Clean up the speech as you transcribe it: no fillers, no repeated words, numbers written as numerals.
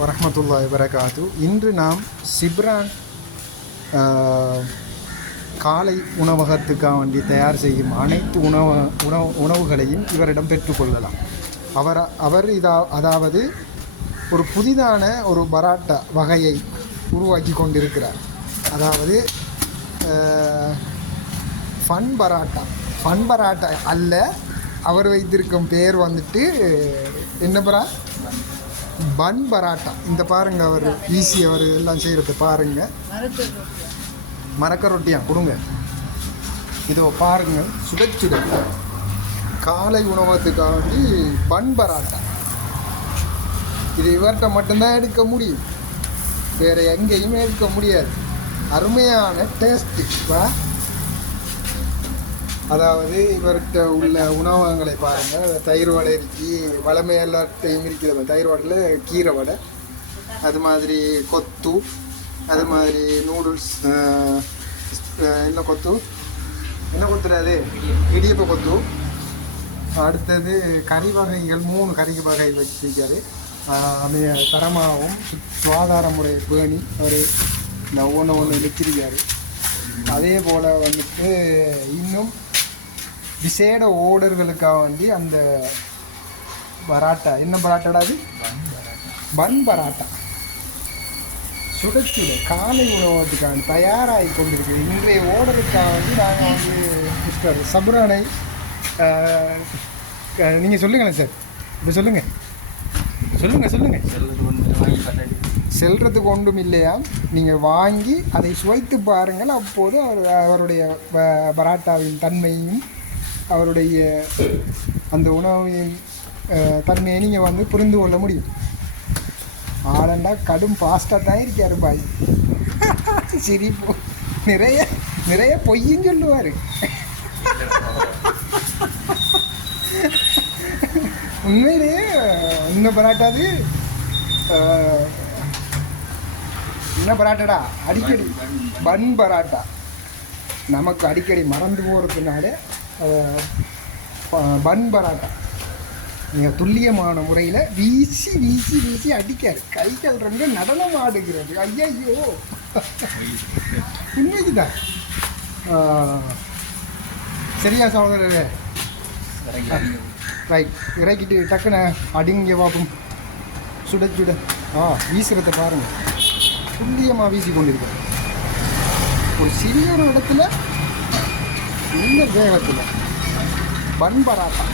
வரஹ்மத்துல்லாஹி வபரகாத்து. இன்று நாம் சிப்ரான் காலை உணவகத்துக்காக வேண்டி தயார் செய்யும் அனைத்து உணவுகளையும் இவரிடம் பெற்றுக்கொள்ளலாம். அவர் அதாவது ஒரு புதிதான ஒரு பராட்டா வகையை உருவாக்கி கொண்டிருக்கிறார். அதாவது ஃபன் பராட்டா அல்ல, அவர் வைத்திருக்கும் பேர் வந்துட்டு என்ன பன் பராட்டா. இந்த பாருங்கள், அவர் ஈஸி, அவர் எல்லாம் செய்கிறது பாருங்கள். மரக்க ரொட்டியா கொடுங்க. இதோ பாருங்கள், சுட காலை உணவகத்துக்காக வேண்டி பன் பராட்டா. இது இவர்கிட்ட மட்டும்தான் எடுக்க முடியும், வேறு எங்கேயுமே எடுக்க முடியாது. அருமையான டேஸ்ட்டு. அதாவது இவர்கிட்ட உள்ள உணவகங்களை பாருங்கள். தயிர் வடை இருக்கி, வளமை எல்லாத்தையும் இருக்கிறது. தயிர் வடையில் கீரை வடை, அது மாதிரி கொத்து, அது மாதிரி நூடுல்ஸ், என்ன கொத்துறாது இடியப்ப கொத்து. அடுத்தது கறி வகைகள் 3 கறி வகை வச்சிருக்காரு. தரமாகவும் சுகாதார முறை பேணி அவர் இந்த ஒன்று வச்சிருக்காரு. அதே போல் வந்துட்டு இன்னும் விசேட ஓர்டர்களுக்காக வேண்டி அந்த பராட்டா, என்ன பராட்டாடாது, பன் பராட்டா சுட காலை உணவகத்துக்காக தயாராகி கொண்டிருக்கு. இன்றைய ஓர்டருக்காக வந்து நாங்கள் வந்து மிஸ்டர் சப்ரானை நீங்கள் சொல்லுங்களேன் சார். இப்போ சொல்லுங்கள். செல்றதுக்கு ஒன்றும் இல்லையா, நீங்கள் வாங்கி அதை சுவைத்து பாருங்கள். அப்போது அவருடைய பராட்டாவின் தன்மையும் அவருடைய அந்த உணவின் தன்மையை நீங்கள் வந்து புரிந்து கொள்ள முடியும். ஆளண்டா கடும் ஃபாஸ்ட்டாக தான் இருக்கார் பாய். சிரிப்பு நிறைய பொய்யும் சொல்லுவார். உண்மையிலேயே இன்னும் பராட்டாது என்ன பராட்டாடா, அடிக்கடி பன் பராட்டா நமக்கு அடிக்கடி மறந்து போகிறதுனால பன் பராட்டா நீங்கள் துல்லியமான முறையில் வீசி அடிக்காரு. கைகள் 2 நடனம் ஆடுகிறது. ஐயோ, உண்மைக்குதான். சரியா சகோதரரே? ரைட், இறக்கிட்டு டக்குன்னு அடிங்க பார்ப்போம். சுட வீசுறத பாருங்கள். துல்லியமாக வீசி கொண்டிருக்கிறேன். ஒரு சிறிய ஒரு இடத்துல இந்த வேகத்தில் பன் பராட்டா.